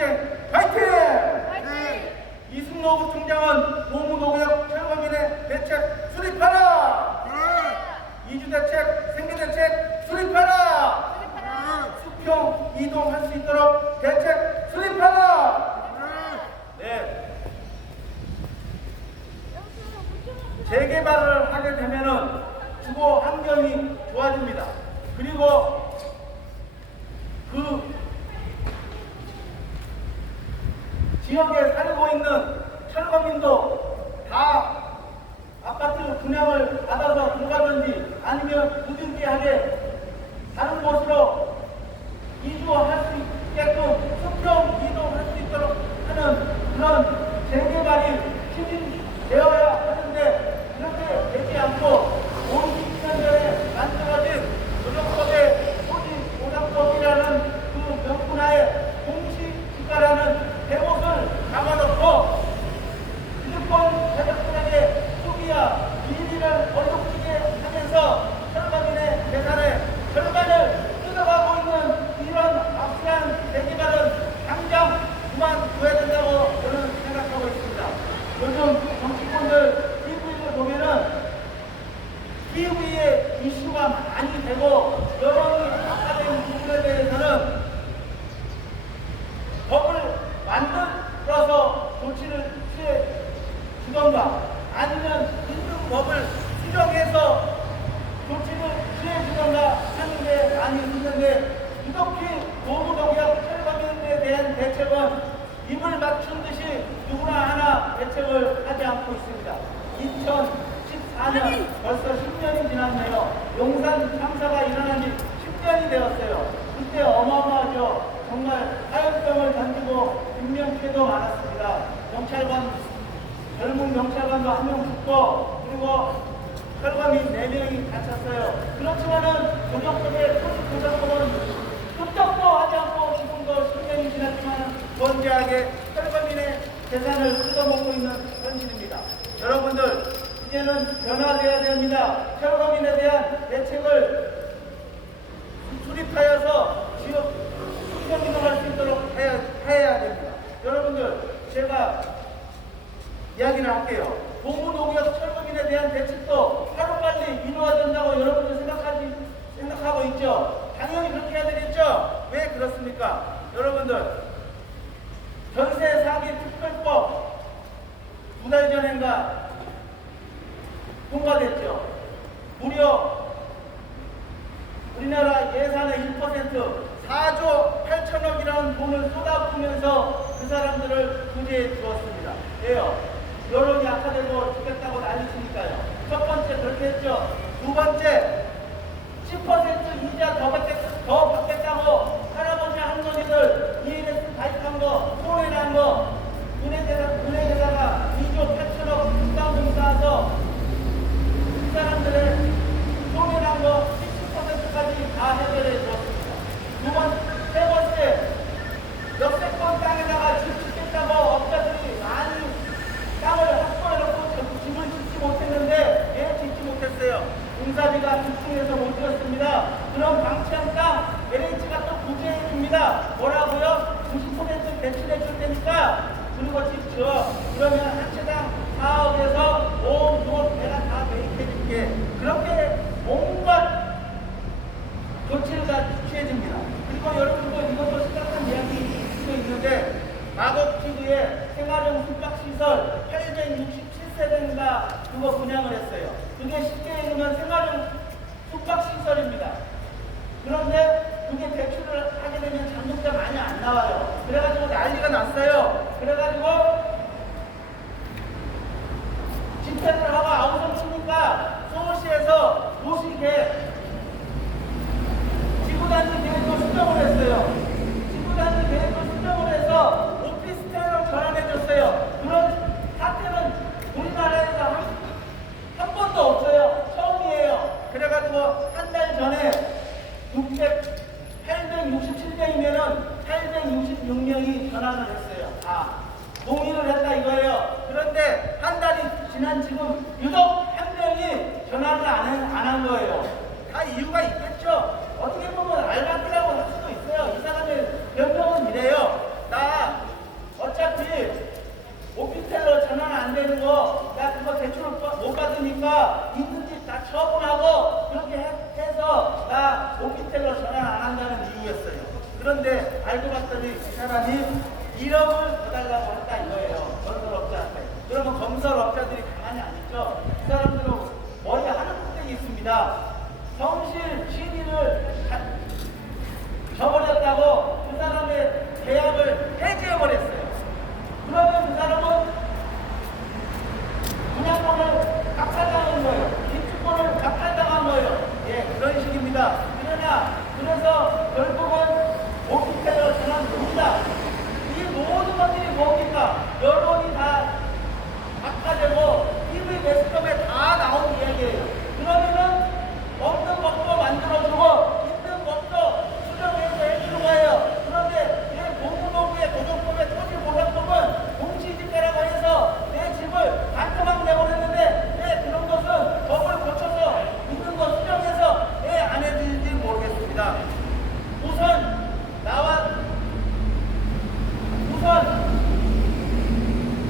투쟁 파이팅! 이승노 부총장은 노무노구역 철거민의 대책 수립하라! 이주대책, 생계대책 수립하라! 수평 이동할 수 있도록 대책 수립하라! 네. 재개발을 하게 되면은 주거 환경이 좋아집니다. 그리고 그 지역에 살고 있는 철거민도 다 아파트 분양을 받아서 들어가든지 아니면 부득이하게 다른 곳으로 이주할 수 있게끔 수평 이동할 수 있도록 하는 그런 재개발이 추진되어야 하는데 그렇게 되지 않고 50년 전에 만들어진 도정법의 토지보상법이라는 그 명분하에 공시지가라는 대목을 잡아놓고 기득권 세력들에게 수비와 비리를 얼룩지게 하면서 철거민의 재산의 절반을 뜯어가고 있는 이런 악랄한 재개발은 당장 그만둬야 된다고 저는 생각하고 있습니다. 요즘 정치권들 TV를 보면은 TV의 이슈가 많이 되고 여론이 악화된 부분에 대해서는 법을 만들어서 조치를 취해 주던가 아니면 있는 법을 수정해서 조치를 취해 주던가 하는 게 많이 있는데 이렇게 노무노구역 철거민에 대한 대책은 입을 맞춘 듯이 누구나 하나 대책을 하지 않고 있습니다. 2014년 벌써 10년이 지났네요. 용산 참사가 일어난 지 10년이 되었어요. 그때 어마어마하죠. 정말 화염병을 던지고 인명피해도 많았습니다. 젊은 경찰관도 한 명 죽고 그리고 철거민 4명이 다쳤어요. 그렇지만은 도정법의 토지보상법은 끄떡도 하지 않고 지금도 10년이 지났지만 번개하게 철거민의 재산을 뜯어먹고 있는 현실입니다. 여러분들 이제는 변화되어야 됩니다. 철거민에 대한 대책을 수립하여서 지역 수평이동할 수 있도록 해야 됩니다. 여러분들 제가 이야기를 할게요. 노무노구역 철거민에 대한 대책도 하루빨리 이루어진다고 여러분들 생각하고 있죠? 당연히 그렇게 해야 되겠죠? 왜 그렇습니까? 여러분들 전세 사기 특별법 2달 전인가 통과됐죠? 무려 우리나라 예산의 1% 4조 8천억이라는 돈을 쏟아부으면서 그 사람들을 구제해 주었습니다. 왜요? 여론이 악화되고 죽겠다고 난리치니까요. 첫 번째 그렇게 했죠. 두 번째 10% 이자 더 받겠다고 할아버지 할머니들 ENS 가입한 거 손해난 거 은행에다가 2조 8천억 부담금 쌓아서 그 사람들의 손해난 거 70%까지 다 해결해 주었습니다. 세 번째 역세권 땅에다가 집 짓겠다고 업자들이 많이 땅을 확보해놓고 집을 짓지 못했는데 왜 짓지 못했어요? 공사비가 집중해서 못 지었습니다. 그럼 방치한 땅 LH가 또 구제해 줍니다. 뭐라고요? 90% 대출해 줄 테니까 그리고 집 지어. 그러면 한 채당 4억에서 5억, 6억 내가 다 매입해 줄게. 그렇게 온갖 조치를 다 취해집니다. 그리고 여러분들 이것도 심각한 이야기일 수도 있는데 마곡TV에 생활용 숙박시설 867세대인가 그거 분양을 했어요. 그게 쉽게 얘기하면 생활용 숙박시설입니다. 그런데 그게 대출을 하게 되면 잔금자 많이 안 나와요. 그래가지고 난리가 났어요. 그래가지고 집회를 하고 아우성 치니까 서울시에서 도시계획 지구단지 계획도 수정을 했어요. 지구단지 계획도 수정을 해서 오피스텔로 전환해줬어요. 그런 사태는 우리나라에서 한 번도 없어요. 처음이에요. 그래가지고 한 달 전에 867명이면은 866명이 전환을 했어요. 동의를 했다 이거예요. 그런데 한 달이 지난 지금 유독 한 명이 전환을 안 한 거예요. 다 이유가 있겠죠. 어떻게 보면 알바끼라고 할 수도 있어요. 이 사람의 변명은 이래요. 나 그랬더니 그 사람이 1억을 더 달라고 했다 이거예요. 건설업자한테. 그러면 건설업자들이 가만히 안 있죠. 그 사람들은 머리에 하는 뚝배기 있습니다. 성실 신인을 저버렸다고 그 사람의 계약을 해지해버렸어요. 그러면 그 사람은 분양권을 박탈당한 거예요. 입주권을 박탈당한 거예요. 예, 그런 식입니다. 그래서 결국은 오피스텔을 그만둡니다. 이 모든 것들이 뭡니까? 여론이 다 박탈되고 TV 매스컴에 다 나온 이야기예요. 그러면은 없는 법도 만들어주고 있는 법도 수정해서 해주는 거예요. 그런데 이 공무노구의 도정법의 토지보상법은 공시지가라고 해서 내 집을 반토막 내버렸는데 왜 그런 것은 법을 고쳐서 있는 거 수정해서 왜 안 해주는지 모르겠습니다. 우선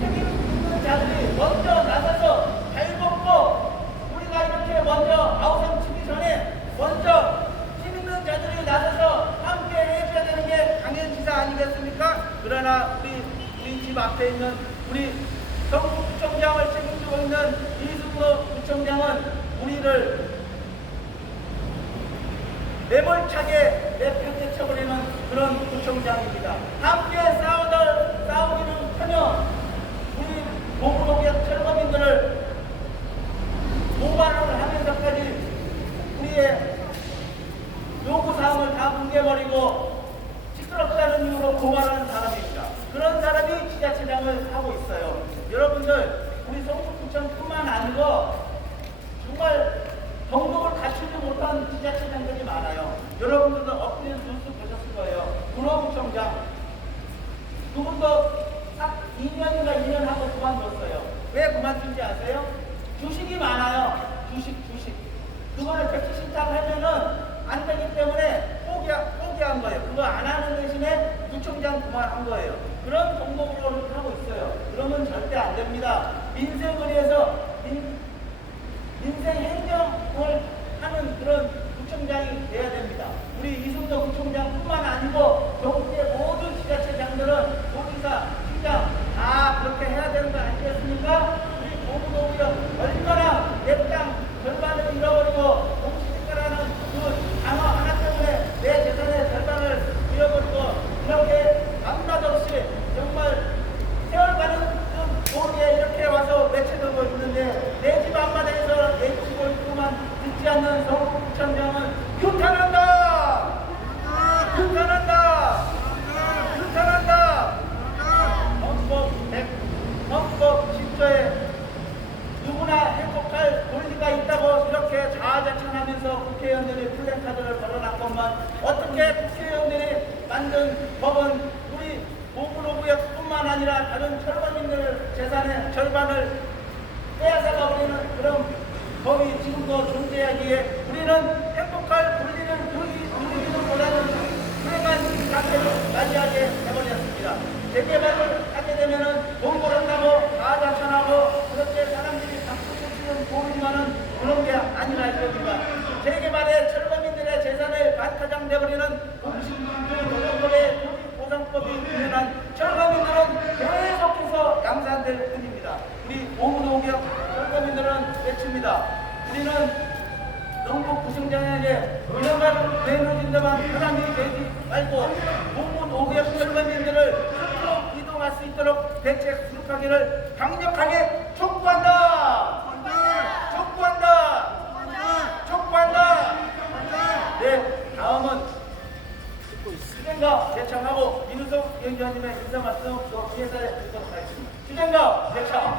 책임 있는 자들이 먼저 나서서 발벗고 우리가 이렇게 먼저 아우성 치기 전에 먼저 힘 있는 자들이 나서서 함께 해줘야 되는 게 당연지사 아니겠습니까? 그러나 우리 집 앞에 있는 우리 경북구청장을 책임지고 있는 이승로 구청장은 우리를 매몰차게 내팽개쳐버리는 그런 구청장입니다. 함께 싸우기는커녕 우리 고구노기업 철거민들을 모발을 하면서까지 우리의 요구사항을 다 뭉개버리고 시끄럽다는 이유로 고발하는 사람입니다. 그런 사람이 지자체장을 하고 있어요. 여러분들 우리 성북구청뿐만 아니고 정말 정도를 갖추지 못한 지자체장들이 많아요. 여러분들도 엎드린 뉴스 보셨을 거예요. 문화구청장 그분도 2년인가 2년 하고 그만뒀어요. 왜 그만둔지 아세요? 주식이 많아요. 주식. 그거를 백지 신탁하면은 안 되기 때문에 포기한 거예요. 그거 안 하는 대신에 구청장 그만한 거예요. 그런 정도로 하고 있어요. 그러면 절대 안 됩니다. 민생을 위해서 민생 행정을 하는 그런 구청장이 돼야 됩니다. 우리 이승도 구청장뿐만 아니고 전국의 모든 지자체장들은 도지사, 시장 다 그렇게 해야 되는 거 아니겠습니까? 우리 고구노구역 얼마나 내 땅 절반을 잃어버리고 공시지가라는 그 단어 하나 때문에 내 재산의 절반을 잃어버리고 이렇게 밤낮없이 정말 세월가는 도로에 이렇게 와서 외쳐들고 있는데 내 집 앞마당에서 외치고 있고만 듣지 않는 서울구청장은 규탄한다! 헌법 10조에 누구나 행복할 권리가 있다고 이렇게 자아자찬하면서 국회의원들이 플래카드를 걸어놨건만 어떻게 국회의원들이 만든 법은 우리 고구노구역뿐만 아니라 다른 철거민들 재산의 절반을 빼앗아가 버리는 그런 법이 지금도 존재하기에 우리는 행복할 권리를 누리기는 보다는 불행한 상태를 맞이하게 해버렸습니다. 재개발을 하게 되면은 돈 벌었다고 자아자찬하고 그렇게 사람들이 박수치는 보이지만은 그런 게 아니라 이겁니다. 재개발에 철거민들의 재산을 반타장 내버리는 도정법의 토지보상법이 유연한 철거민들은 계속해서 양산될 뿐입니다. 우리 고구노구역 철거민들은 외칩니다. 우리는 영국 구청장에게 이런가를 내놓는다만 사람이 되지 말고 고구노구역 철거민들을 스스로 이동할 수 있도록 대책 수립하기를 강력하게 촉구한다. 네, 다음은 주쟁가 대청하고 민우석 위원장님의 인사 말씀 또 기회사에 듣도록 하겠습니다. 주쟁가 대청.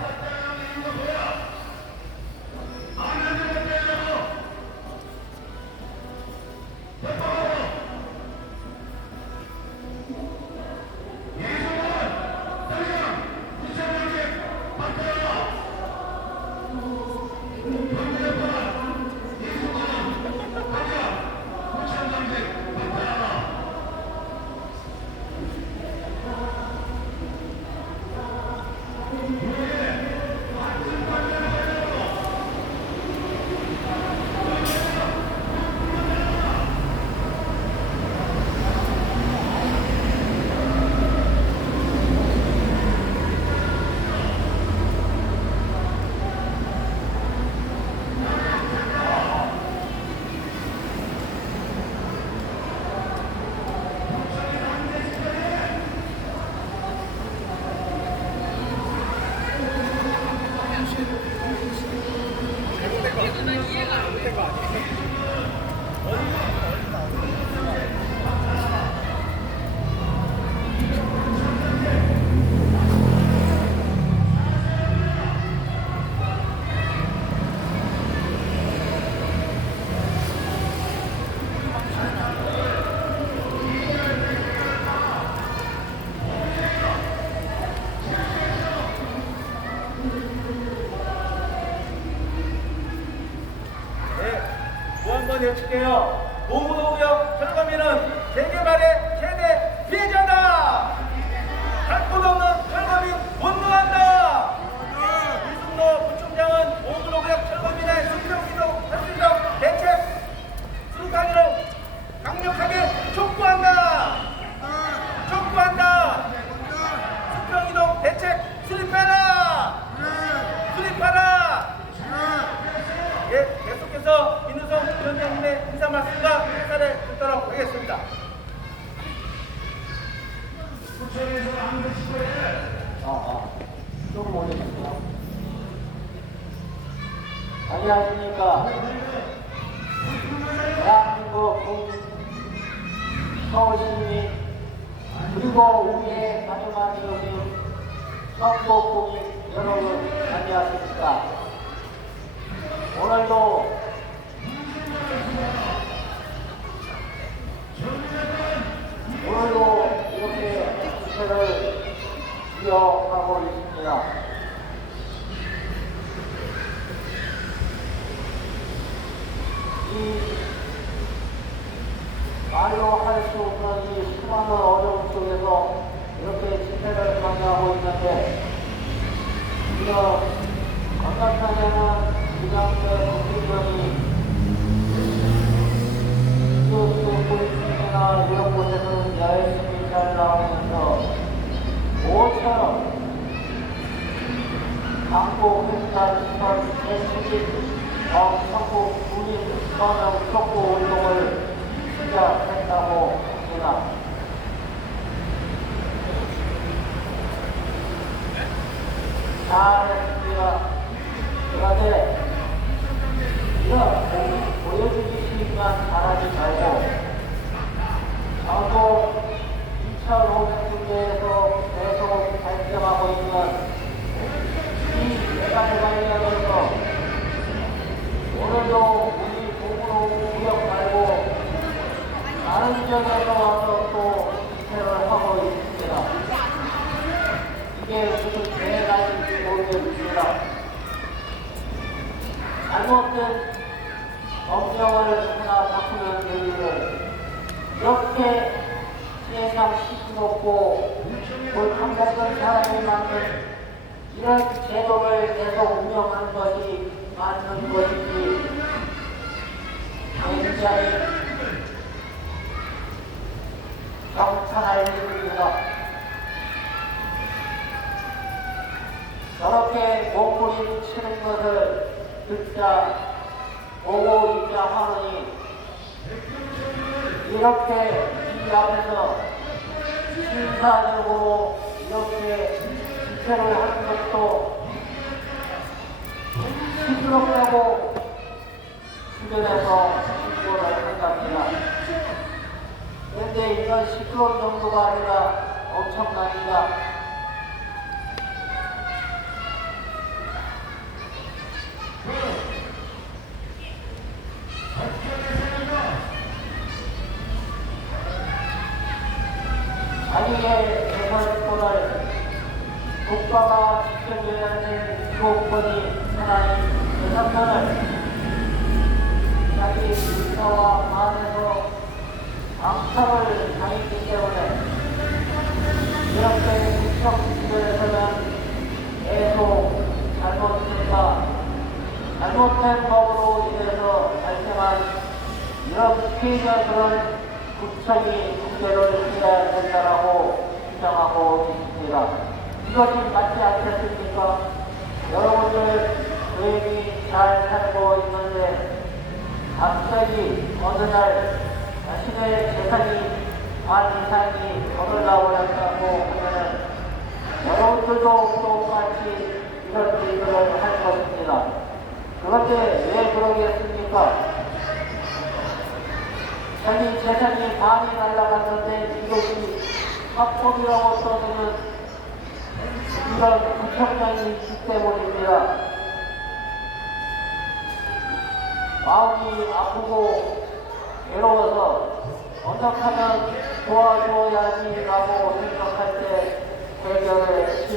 외칠게요. 오무도구역 철거민은 재개발의 최대 피해자다. 할 곳 없는 철거민 분노한다. 이승로 부총장은 오무도구역 철거민의 수평기동 현실적 대책 수락하기를 강력하게 촉구한다. 촉구한다. 수평이동 대책 수립하라. 수립하라. 예, 계속해서 민우성 위원장님의 인사 말씀과 인사를 듣도록 하겠습니다. 조금 올려주세요. 안녕하십니까. 대한민국 서울시민 그리고 우리의 가정한 여러분, 전국 국민 여러분 안녕하십니까. 오늘도 이렇게 주체를 이어가고 있습니다. 이 말로 할 수 없는 이 수많은 어려움 속에서 이렇게 집회를 강요하고 있는데, 이어 건강상에는 이장대 국민들이 보이스나 이런 곳에서는 열심히 잘 나오면서 모처럼 광고 횡단 시설 대수직 전국 군인 서명 촉구 운동을 시작했다고 합니다. 잘했습니다. 그런데 이런 보여주기식만 잘하지 말고 저도 2,500군데에서 계속 발전하고 있는 이 예산을 관련해서 오늘도 우리 동으로 구역 말고 다른 지역에서 와서 또 집회를 하고 있습니다. 이게 무슨 죄가 있는지 모르겠습니다. 잘못된 법령을 하나 바꾸는 일을 이렇게 세상 시끄럽고 못함없는 사람이 만든 이런 제도를 계속 운영하는 것이 맞는 것인지 굉장히 경탄할 일입니다. 저렇게 몸부림치는 것을 듣자 보고 있자 하느니 이렇게 이 앞에서 신사적으로 이렇게 집회를 하는 것도 시끄럽다고 주변에서 신고를 한답니다. 그런데 이건 시끄러운 정도가 아니라 엄청납니다. 자기의 재산권을 국가가 지켜줘야 될 주권이 하나인 재산권을 자기 의사와 마음에서 암살을 당했기 때문에 이렇게 국정지도에서는 계속 잘못된 법으로 인해서 발생한 이런 피해자들은 국정이 문제를 해야 된다라고 주장하고 있습니다. 이것이 맞지 않겠습니까? 여러분들 조용히 잘 살고 있는데 갑자기 어느 날 자신의 재산이 반 이상이 거들나버렸다고 하면은 여러분들도 똑같이 이런 일들을 할 것입니다. 그런데 왜 그러겠습니까? 자기 재산이 반이 날라갔는데 이것이 합법이라고 써주는 이런 구청장이 있기 때문입니다. 마음이 아프고 괴로워서 어떡하면 도와줘야지라고 생각할 때 해결의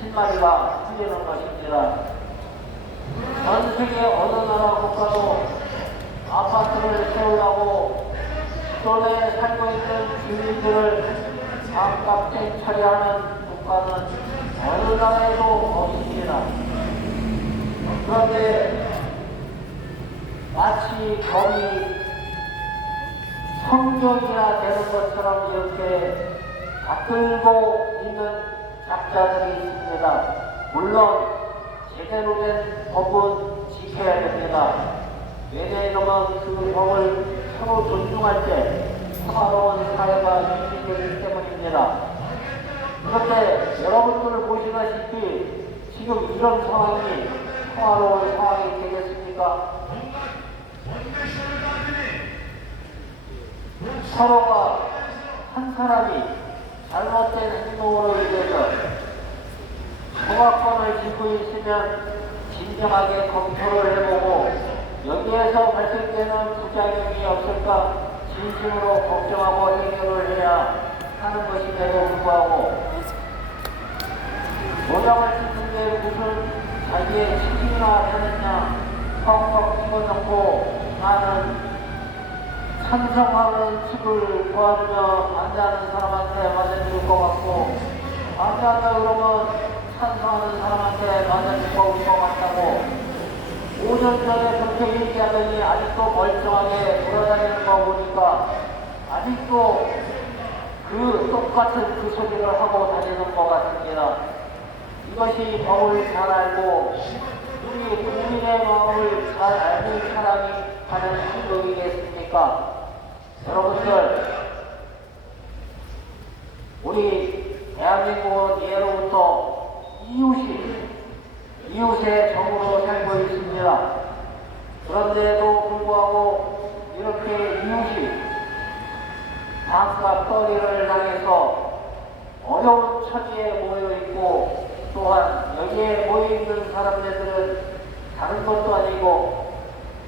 실마리가 풀리는 것입니다. 전 세계 어느 나라 국가도 아파트를 세우려고 기존에 살고 있는 주민들을 반값에 처리하는 국가는 어느 나라에도 없습니다. 그런데 마치 거기 성경이나 되는 것처럼 이렇게 다끌고 있는 작자들이 있습니다. 물론 제대로 된 법은 지켜야 됩니다. 왜냐하면 그 법을 서로 존중할 때 평화로운 사회가 유지되기 때문입니다. 그런데 여러분들 보시다시피 지금 이런 상황이 평화로운 상황이 되겠습니까? 서로가 한 사람이 잘못된 행동으로 인해서 소각권을 쥐고 있으면 진정하게 검토를 해보고 여기에서 발생되는 부작용이 없을까 진심으로 걱정하고 해결을 해야 하는 것임에도 불구하고 모장을 찍는 게 무슨 자기의 책임이나 되느냐 펑펑 집어넣고 나는 찬성하는 측을 도와주며 반대하는 사람한테 맞아줄 것 같고 반대한다 그러면 찬성하는 사람한테 맞아줄 것 같다고 5년 전에 그렇게 얘기하더니 아직도 멀쩡하게 돌아다니는 거 보니까 아직도 그 똑같은 그 소리를 하고 다니는 것 같습니다. 이것이 법을 잘 알고 우리 국민의 마음을 잘 알고 사람이 하는 행동이겠습니까? 여러분들, 우리 대한민국은 예로부터 이웃의 정으로 살고 있습니다. 그런데도 불구하고 이렇게 이웃이 밥과 떠리를 당해서 어려운 처지에 모여있고 또한 여기에 모여있는 사람들은 다른 것도 아니고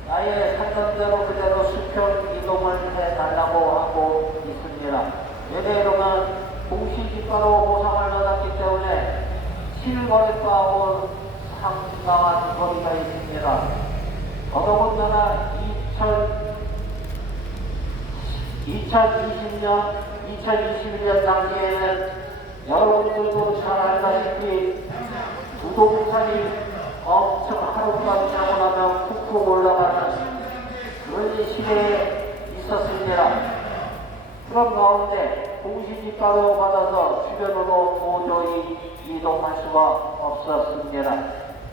나의 살던 대로 그대로 수평 이동을 해달라고 하고 있습니다. 왜냐하면 공시지가로 보상을 받았기 때문에 실거래가하고 상당한 거리가 있습니다. 더더군다나 2021년 당시에는 여러분들도 잘 알다시피 부동산이 엄청 하룻밤 자고 나면 푹푹 올라가는 그런 시대에 있었습니다. 그런 가운데 공시지가로 받아서 주변으로 도저히 이동할 수가 없었습니다.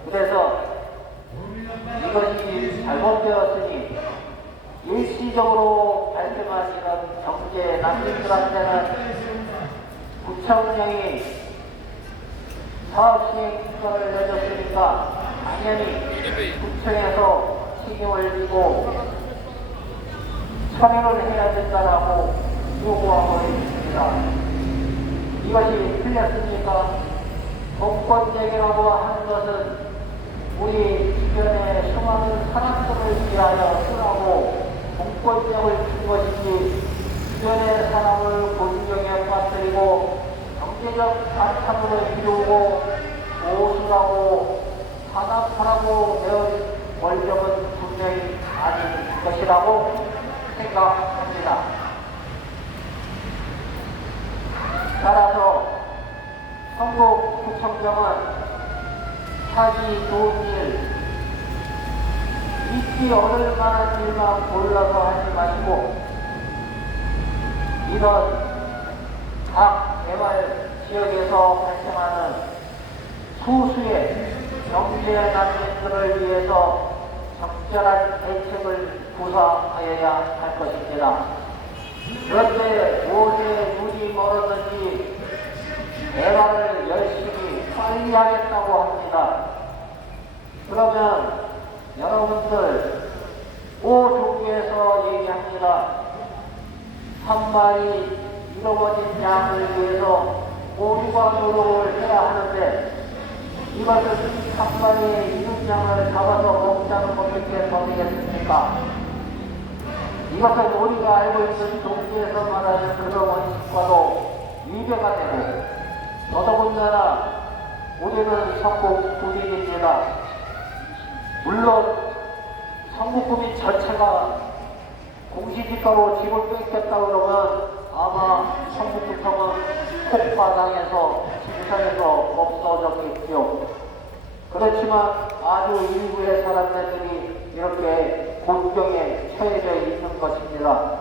그래서 이것이 잘못되었으니 일시적으로 발생하시는 경제 난민들한테는 구청장이 사업시행 기간을 내줬으니까 당연히 구청에서 책임을 지고 처리를 해야 된다라고 요구하고 있습니다. 이것이 틀렸습니까? 공권제기라고 하는 것은 우리 주변에 수많은 사람들을 위하여 쓰라고 공권력을 준 것이지 주변의 사람을 고진경에 빠뜨리고 경제적 바탕으로 이루고 보수라고 탄압하라고 내어진 원력은 분명히 아닌 것이라고 생각합니다. 따라서 성북구청장은 하기 좋은 일, 잊기 어려울 만한 일만 골라서 하지 마시고 이런 각 개발 지역에서 발생하는 소수의 경제 난민들을 위해서 적절한 대책을 구사하여야 할 것입니다. 그런데 무엇에 눈이 멀었는지 대화를 열심히 빨리 하겠다고 합니다. 그러면 여러분들 5종류에서 얘기합니다. 한 마리 잃어버린 양을 위해서 모두가 노력을 해야 하는데 이것을 한 마리의 잃은 양을 잡아서 먹자는 어떻게 범이겠습니까? 이것은 우리가 알고 있는 종교에서 말하는 그런 원칙과도 위배가 되고 더더군다나 우리는 성북 군인입니다. 물론 성북구민 전체가 공시지가로 집을 뺏겼다 그러면 아마 성북구청은 폭파당해서 지구상에서 없어졌겠죠. 그렇지만 아주 일부의 사람들이 이렇게 곤경에 처해져 있는 것입니다.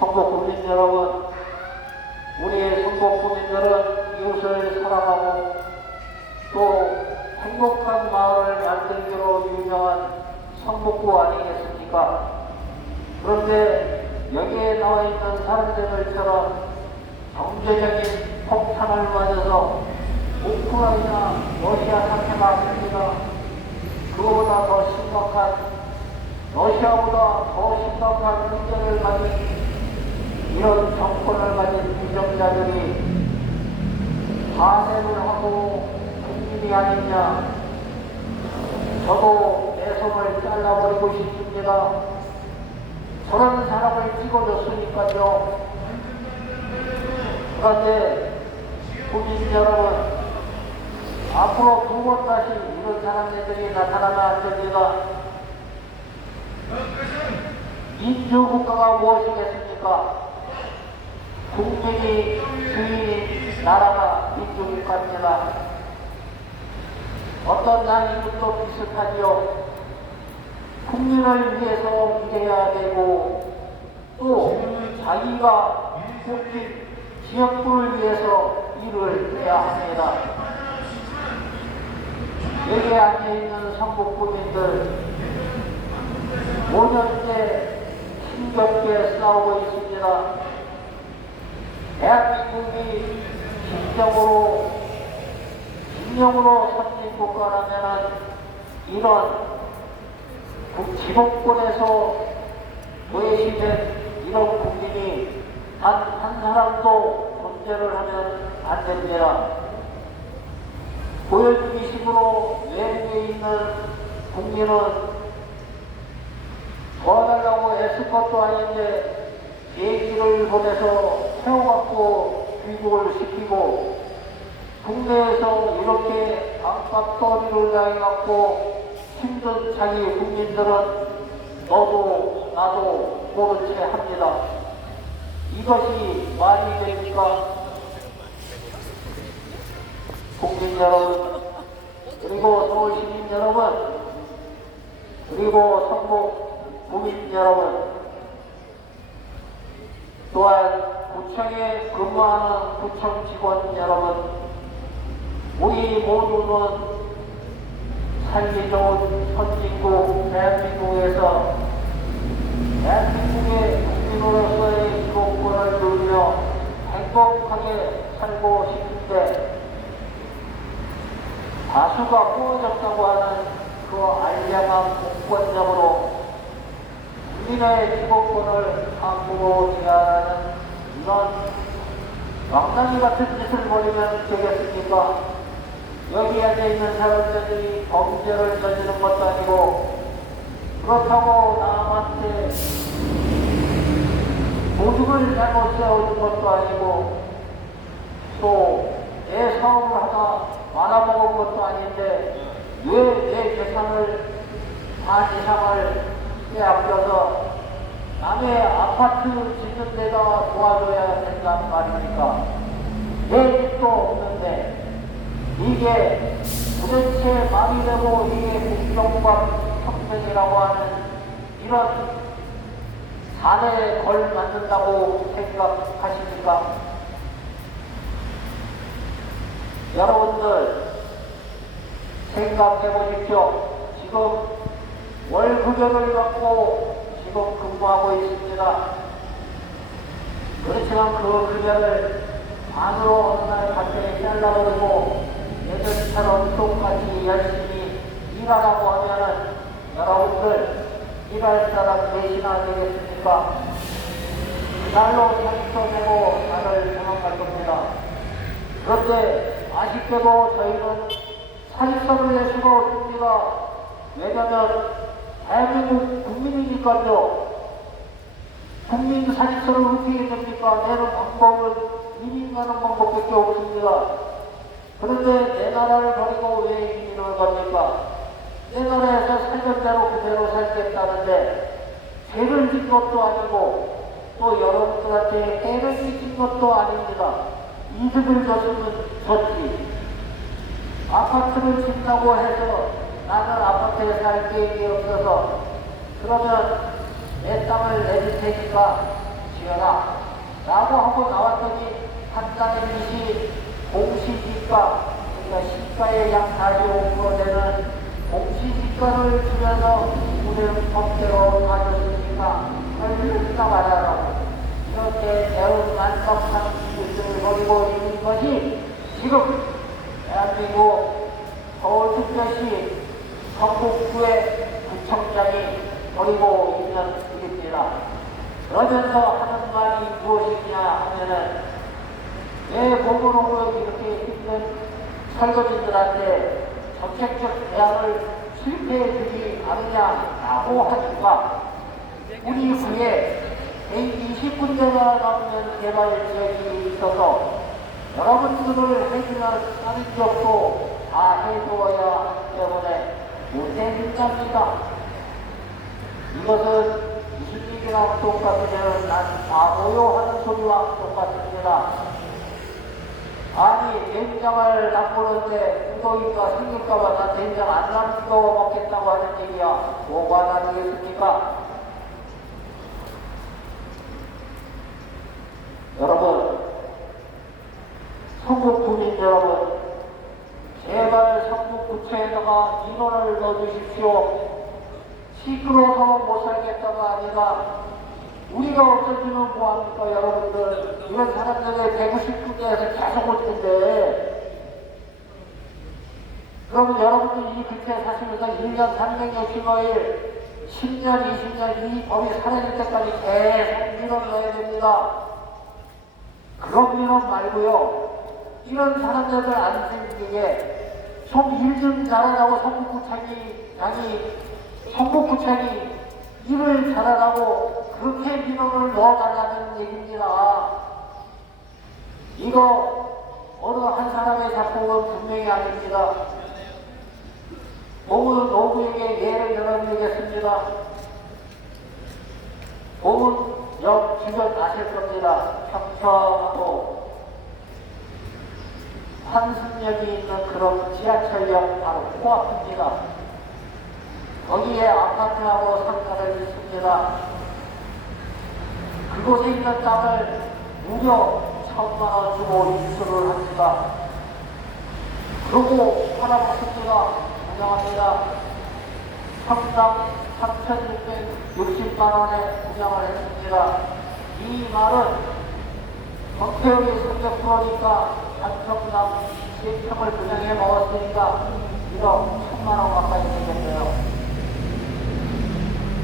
성북구민 여러분, 우리의 성북구민들은 이웃을 사랑하고 또 행복한 마을을 만들기로 유명한 성북구 아니겠습니까? 그런데 여기에 나와 있는 사람들처럼 경제적인 폭탄을 맞아서 우크라이나, 러시아 사태가 아닙니다. 그보다 더 심각한, 러시아보다 더 심각한 문제를 가진 이런 정권을 가진 부정자들이 반대를 하고 국민이 아니냐. 저도 내 손을 잘라버리고 싶습니다. 저런 사람을 찍어줬으니까요. 그런데 국민 여러분, 앞으로 두 번 다시 이런 사람들이 나타나면 안 됩니다. 민주국가가 무엇이겠습니까? 국민이 주인인 나라가 민주국가입니다. 어떤 나라도 비슷하지요. 국민을 위해서 일해야 되고 또 자기가 뽑힌 지역구를 위해서 일을 해야 합니다. 여기에 앉아있는 성북구민들 5년째 힘겹게 싸우고 있습니다. 대한민국이 진정으로 선진국가라면 이런 지목권에서 외시된 이런 국민이 단 한 사람도 존재를 하면 안 됩니다. 보여주기식으로 외국에 있는 국민은 도와달라고 애쓸 것도 아닌데 비행기를 보내서 태워갖고 귀국을 시키고 국내에서 이렇게 안팎더리를 당해갖고 힘든 자기 국민들은 너도 나도 모른 채 합니다. 이것이 말이 됩니까? 국민 여러분, 그리고 서울시민 여러분, 그리고 성북 구민 여러분, 또한 구청에 근무하는 구청 직원 여러분, 우리 모두는 살기 좋은 선진국 대한민국에서 대한민국의 국민으로서의 기본권을 누리며 행복하게 살고 싶은데 다수가 꾸어졌다고 하는 그 알량한 공권력으로 국민의 기본권을 함부로 제한하는 이런 왕당이 같은 짓을 벌이면 되겠습니까? 여기 앉아있는 사람들이 범죄를 저지른 것도 아니고 그렇다고 남한테 도둑을 잘못 세우는 것도 아니고 또 내 사업을 하나 말아먹은 것도 아닌데 왜 내 재산을 반 이상을 빼앗겨서 남의 아파트 짓는 데다 도와줘야 된단 말입니까? 내 집도 없는데 이게 도대체 말이 되고 이게 국정과 혁명이라고 하는 이런 사내에 걸맞는다고 생각하십니까? 여러분들 생각해 보십시오. 지금 월급여를 받고 지금 근무하고 있습니다. 그렇지만 그 급여를 반으로 어느 날 갑자기 잘라버리고 예전처럼 똑같이 열심히 일하라고 하면은 여러분들 일할 사람 몇이나 되겠습니까? 날로 사기쳐 내고 나를 도망갈 겁니다. 그런데 아쉽게도 저희는 사직서를 낼 수가 없습니다. 왜냐면 대한민국 국민이니까요. 국민 사직서를 어떻게 됩니까? 내는 방법은 이민 가는 방법밖에 없습니다. 그런데 내 나라를 버리고 왜 이민을 갑니까? 내 나라에서 살던 대로 그대로 살겠다는데 죄를 진 것도 아니고 또 여러분들한테 해를 끼친 것도 아닙니다. 이득을 줬으면 줬지. 아파트를 짓다고 해서 나는 아파트에 살 계획이 없어서 그러면 내 땅을 내줄 테니까 지어라 라고 하고 나왔더니 한 땅의 빚이 공시지가, 그러니까 시가의 약 45% 되는 공시지가를 주면서 우리는 법대로 가졌으니까 얼마나 말하라고 이렇게 매우 안타까운 짓을 벌이고 있는 것이 지금 대한민국 서울특별시 성북구의 구청장이 벌이고 있는 일입니다. 그러면서 하는 말이 무엇이냐 하면은 왜 몸으로 이렇게 힘든 설거지들한테 정책적 대안을 실패해 주지 않느냐라고 하니까 우리 구에 120군데가 넘는 개발 지역이 있어서 여러분들을 해주는 다른 지역도 다 해주어야 하기 때문에 못해준답니다. 이것은 무슨 얘기랑 똑같으면 난 바보요 하는 소리와 똑같습니다. 아니 된장을 담그는데 무더기가 생길까봐 나 된장 안 담궈 먹겠다고 하는 얘기야 뭐가 나되겠습니까? 여러분, 성북구민 여러분, 제발 성북구청에다가 민원을 넣어주십시오. 시끄러워서 못 살겠다가 아니라 우리가 없어지면 뭐합니까 여러분들. 이런 사람들의 190군데에서 계속 올 텐데 그럼 여러분들 이 근처에 사시면서 1년 365일 10년 20년 이 법이 사라질 때까지 계속 민원 넣어야 됩니다. 그런 민원 말고요, 이런 사람들을 안 생기게 좀 일 좀 잘하라고 성북구청이 일을 잘하라고 그렇게 민원을 넣어달라는 얘기입니다. 이거 어느 한 사람의 작품은 분명히 아닙니다. 오늘 노부에게 예를 들어드리겠습니다. 오늘 역 주변 아실 겁니다. 평평하고 환승역이 있는 그런 지하철역 바로 코앞입니다. 거기에 아파트하고 상가를 짓습니다. 그곳에 있는 땅을 무려 1,000만원 주고 인수를 합니다. 그러고 팔아먹습니다. 분양합니다. 평당 3,660만원에 분양을 했습니다. 이 말은 경태역이 300%니까 한평당 3평을 분양해 먹었으니까 1억 1,000만원 가까이 되겠네요.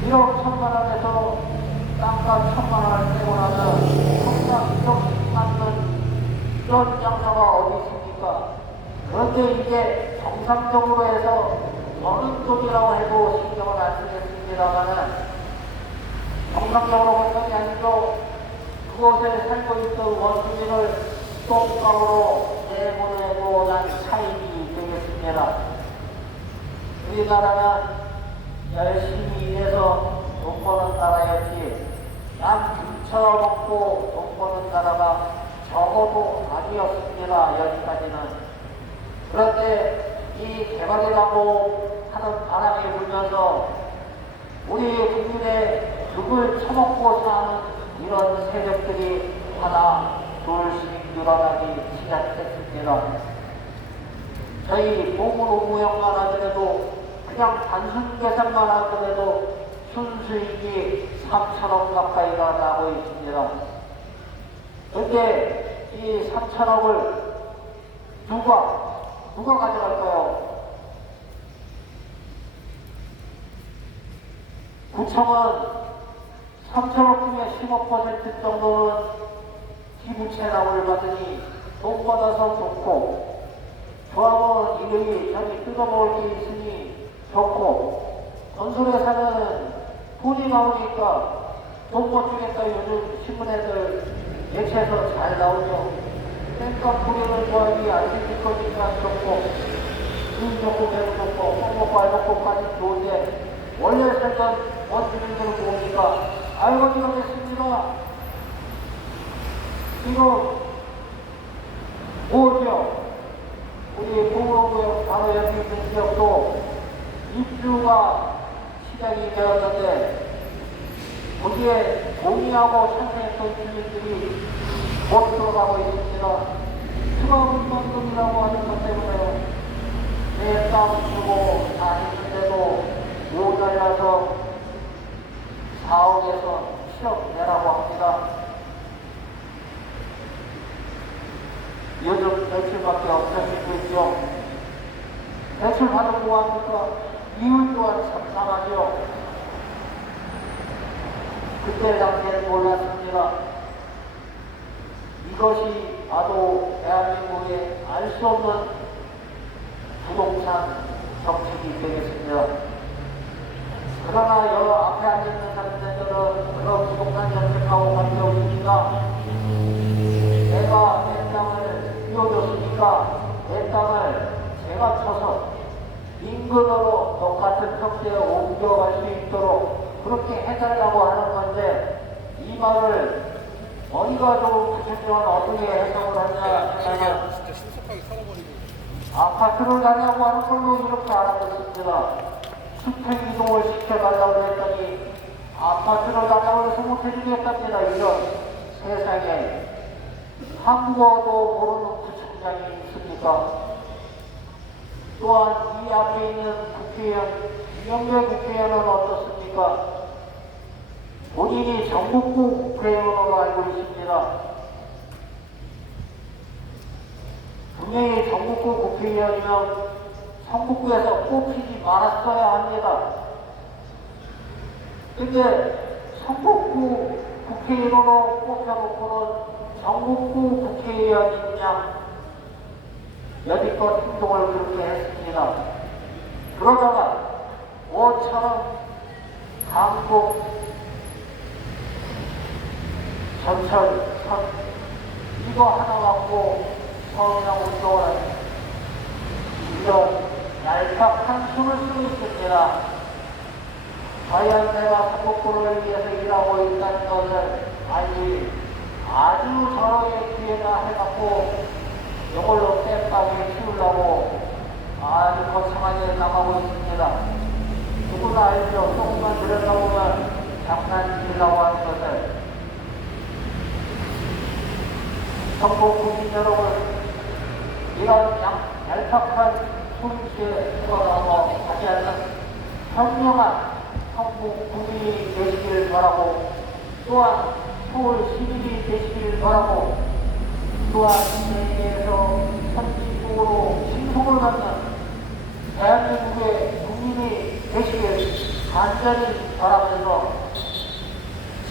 1억 1,000만원에서 땅값 1,000만원을 떼고 나면 평당 1억씩 받는 이런 장사가 어디 있습니까? 그런데 이제 정상적으로 해서 어느 쪽이라고 해도 신경을 안 쓰겠습니다만은 정상적으로 본다이 아니고 그곳에 살고 있던 원주민을 똥값으로 내보내고 난 차익이 되겠습니다. 우리나라는 열심히 일해서 돈 버는 나라였지 남 훔쳐먹고 돈 버는 나라가 적어도 아니었습니다. 여기까지는. 그런데 이 개발이라고 하는 바람이 불면서 우리 국민의 득을 처먹고 사는 이런 세력들이 하나 둘씩 늘어나기 시작했습니다. 저희 보물오무역만 하더라도 그냥 단순 계산만 하더라도 순수익이 3천억 가까이가 나고 있습니다. 그런데 이 3천억을 누가 가져갈까요? 구청은 3천억 중에 15% 정도는 기부채납을 받으니 돈 받아서 좋고, 조합원 이름이 자기 뜯어먹을 게 있으니 좋고, 건설회사는 돈이 나오니까 돈 못 주겠다 요즘 신문에들 매체에서 잘 나오죠. 땡값 부리는 조합이 안 생길 거니까 좋고, 돈 좋고 배도 좋고 먹고 알먹고까지 좋은데 원래 살던 원주민들은 뭡니까? 알고 지어냈습니다. 이거 뭐죠? 우리 보건구역 바로 옆에 있는 지역도 입주가 시작이 되었는데 거기에 동의하고 찬성했던 주민들이 못 들어가고 있습니다. 추가분만금이라고 하는 것 때문에 내 땅 주고 다 했는데도 모자라서 4억에서 7억 내라고 합니다. 요즘 대출밖에 없어지고 있죠. 대출 받으면 뭐합니까? 이율 또한 참상하죠. 그때 당시에는 몰랐습니다. 이것이 바로 대한민국의 알 수 없는 부동산 정책이 되겠습니다. 그러나 여기 앞에 앉아있는 사람들은 그런 부동산 정책하고 관계없으니까 내가 내 땅을 비워줬으니까 내 땅을 제가 쳐서 인근으로 똑같은 평지에 옮겨갈 수 있도록 그렇게 해달라고 하는 건데 이 말을 어디가 좀 구체적으로 어떻게 해석을 하냐 하면 진짜 신속하게 털어버리고 아파트를 가냐고 하는 걸로 이렇게 알아듣습니다. 주택 이동을 시켜달라고 했더니 아파트를 가냐고 해서 못해주겠답니다. 이런 세상에 한국어도 모르는 구청장이 있습니까? 또한 이 앞에 있는 국회의원, 이영배 국회의원은 어떻습니까? 본인이 전국구 국회의원으로 알고 있습니다. 분명히 전국구 국회의원이면 성북구에서 뽑히지 말았어야 합니다. 근데 성북구 국회의원으로 뽑혀놓고는 전국구 국회의원이냐 여지껏 행동을 그렇게 했습니다. 그러다가 5천원 강북 전철 선 이거 하나 갖고 서울랑 운동을 하는 이런 얄팍한 숨을 쓰고 있습니다. 과연 내가 한국구를 위해서 일하고 있다는 것을 아니 아주 저렇게 뒤에다 해갖고 이걸로 땜빵에 키우려고 아주 거창하게 나가고 있습니다. 누구나 알죠. 조금만 들여다보면 장난치려고 하는 것을. 전국 국민 여러분, 이런 얄팍한 소리에 들어가서 하지 않는 현명한 전국 국민이 되시길 바라고 또한 서울 시민이 되시길 바라고 또한 세계에서 선진국으로 신성을 갖는 대한민국의 국민이 되시길 간절히 바라면서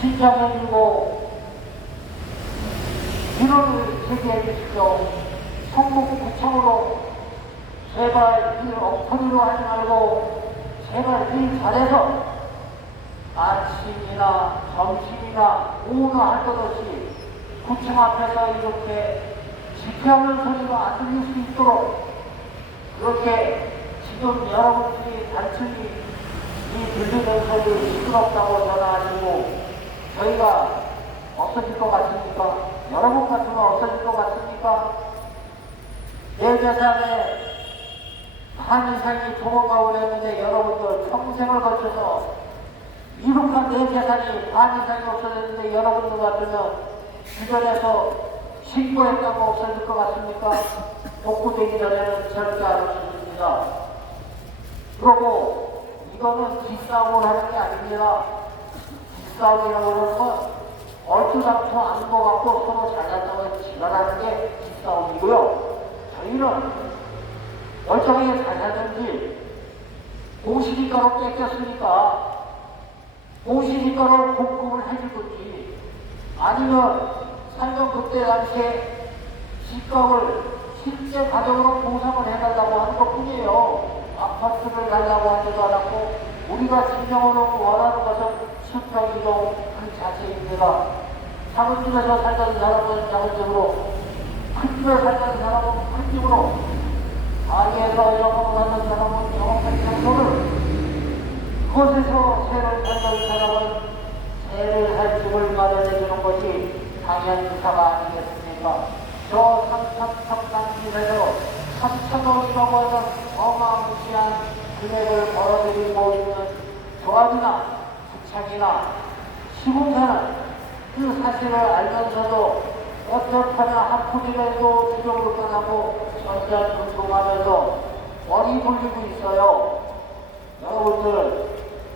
신장해주고 민원을 제기해 주십시오. 성북구청으로 제발 일 엉터리로 하지 말고 제발 일 잘해서 아침이나 점심이나 오후나 할 것 없이 구청 앞에서 이렇게 집회하는 소리가 안 들릴 수 있도록 그렇게 지금 여러분들이 단순히 이 들리는 소리 시끄럽다고 전화하시고 저희가 없어질 것 같습니까? 여러분 같으면 없어질 것 같습니까? 내 재산에 반 이상이 도망가고 했는데 여러분들 평생을 거쳐서 이분간 내 재산이 반 이상이 없어졌는데 여러분들 같으면 주변에서 신고했다고 없어질 것 같습니까? 복구되기 전에는 절대 안 없어집니다. 그리고 이거는 기싸움을 하는 게 아닙니다. 기싸움이라고 하는 건 얼추당초 아는 것 같고 서로 잘났다고 지랄하는 게 기싸움이고요. 저희는 멀쩡하게 잘 살든지 공시지가로 뺏겼으니까 공시지가로 공급을 해줄 건지 아니면 살던 그때 당시에 집값을 실제 가격으로 보상을 해달라고 하는 것 뿐이에요. 아파트를 달라고 하지도 않았고 우리가 진정으로 원하는 것은 수평이동 그 자체입니다. 작은 집에서 살던 사람은 작은 집으로 큰 집에 살던 사람은 큰 집으로 아리에서 영업하는 사람은 영업한 장소를 그곳에서 새를 살던 사람은 새를 살 집을 마련해주는 것이 당연사가 아니겠습니까? 저 삼천석당길에서 3,000원이라고 하는 어마무시한 금액을 벌어들이고 있는 조합이나 부착이나 시공사는 그 사실을 알면서도 어떡하나 한 푼이라도 주력을 떠나고 전전운동하면서 머리 돌리고 있어요. 여러분들,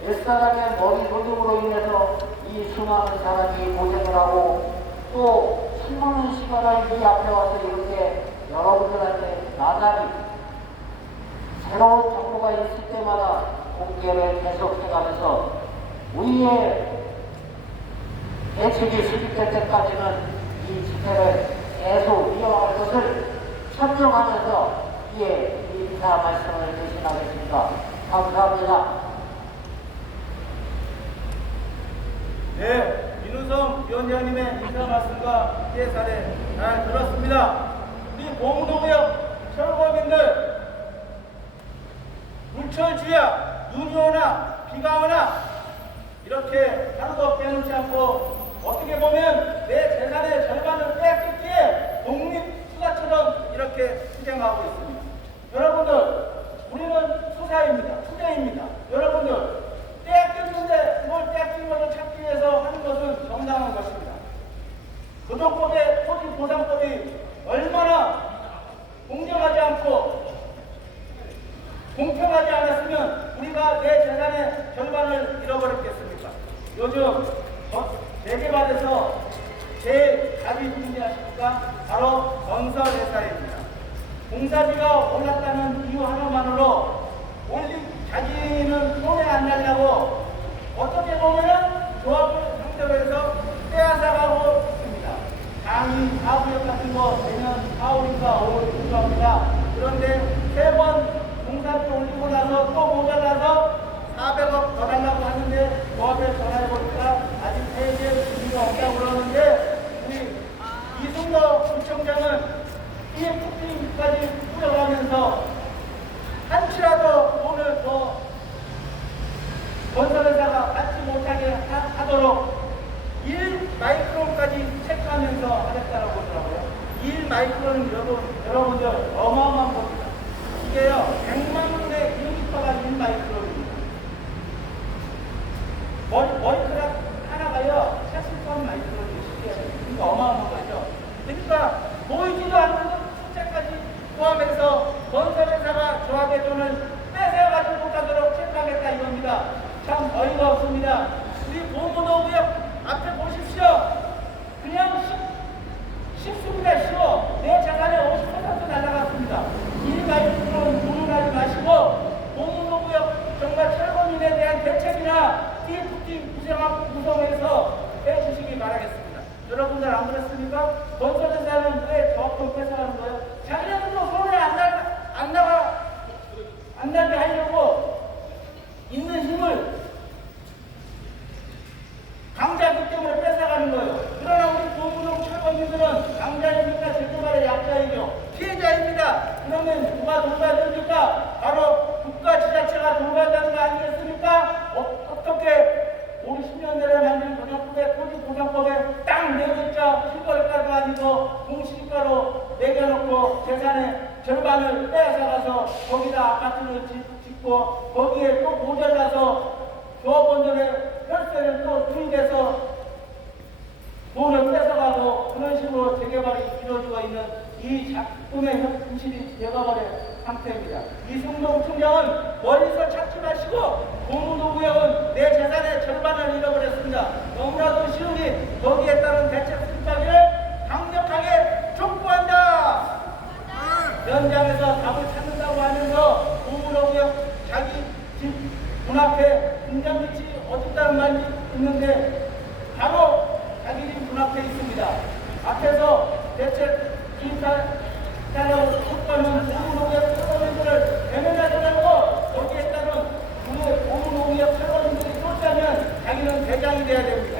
옛사람의 머리 돌림으로 인해서 이 수많은 사람이 고생을 하고 또 수많은 시간을 이 앞에 와서 이렇게 여러분들한테 나날이 새로운 정보가 있을 때마다 공개를 계속해가면서 우리의 대책이 수립될 때까지는 이 집회를 계속 이어갈 것을 설명하면서 이에 인사 말씀을 대신하겠습니다. 감사합니다. 네, 민우성 위원장님의 인사 말씀과 예사를 잘 들었습니다. 우리 봉동역 철거민들 물철주야 눈이 오나 비가 오나 이렇게 하루도 빼놓지 않고 어떻게 보면 내 재산의 절반을 빼앗기기에 독립투자처럼 이렇게 투쟁하고 있습니다. 여러분들, 우리는 투사입니다. 투쟁입니다. 여러분들, 빼앗겼는데 뭘 빼앗긴 것을 찾기 위해서 하는 것은 정당한 것입니다. 노동법의 토지보상법이 얼마나 공정하지 않고 공평하지 않았으면 우리가 내 재산의 절반을 잃어버렸겠습니까? 요즘 재개발에서 제일 답이 누구냐 하십니까? 바로 건설회사입니다. 공사비가 올랐다는 이유 하나만으로 자기는 손해 안 나려고 어떻게 보면 조합을 상대로 해서 빼앗아가고 있습니다. 장이 4구역 같은 거 내년 4월인가 5월 공부합니다. 그런데 3번 공사비 올리고 나서 또 모자라서 400억 더 달라고 하는데 조합에 전화해보니까 아직 해결 준비가 없다고 그러는데 우리 이승도 구청장은 EFT까지 뿌려가면서 한치라도 돈을 더 건설회사가 받지 못하게 하도록 1마이크론까지 체크하면서 하겠다라고 하더라고요. 1마이크론은 여러분들 어마어마한 겁니다. 이게요 100만 원의 1리터가 1마이크론입니다. 머리카락 하나가요 40만 마이크론이 쉽게 그러니까 어마어마한 거죠. 그러니까 보이지도 않는 숫자까지 포함해서 건설회사가 조합의 돈을 뺏어가지고 못하도록 체크하겠다 이겁니다. 참 어이가 없습니다. 우리 봉문호구역 앞에 보십시오. 그냥 쉽습니다. 쉬워. 내 재산의 50% 날아갔습니다. 이 말씀은 구분하지 마시고 봉문호구역 정말 철거민에 대한 대책이나 TFT 구성해서 해주시기 바라겠습니다. 여러분들 안 그렇습니까? 건설회사는 왜 저만큼 뺏어가는 거예요? 자기네들도 손에 안 나게 하려고 있는 힘을 강자기 때문에 뺏어가는 거예요. 그러나 우리 도구동 철거민들은 강자입니까? 재개발의 약자이죠. 피해자입니다. 그러면 누가 돌봐줍니까? 바로 국가 지자체가 돌봐주는 거 아니겠습니까? 어떻게 우리 10년 내에 만든 번역법에 토지보상법에 딱 내글자 실거래가도 아니고 공시가로 매겨놓고 재산의 절반을 빼앗아가서 거기다 아파트를 짓고 거기에 또 모자라서 조합원들의 혈세를 또 투입해서 돈을 뺏어가고 그런 식으로 재개발이 이루어지고 있는 이 작품의 현실이 되어버린 상태입니다. 이승동 총장은 멀리서 찾지 마시고 봉문호구역은 내 재산의 절반을 잃어버렸습니다. 너무나도 쉬우니 거기에 따른 대책 수립하기를 강력하게 촉구한다. 현장에서 답을 찾는다고 하면서 봉문호구역 자기 집 문 앞에 분장빛이 어둡다는 말이 있는데 바로 자기 집 문 앞에 있습니다. 앞에서 대책 수립하려고 속과는 봉문호구역 철거민들을 대면하지 말고 거기에 따른 우리 봉문호구역 철거민들이 쫓아면 자기는 대장이 돼야 됩니다.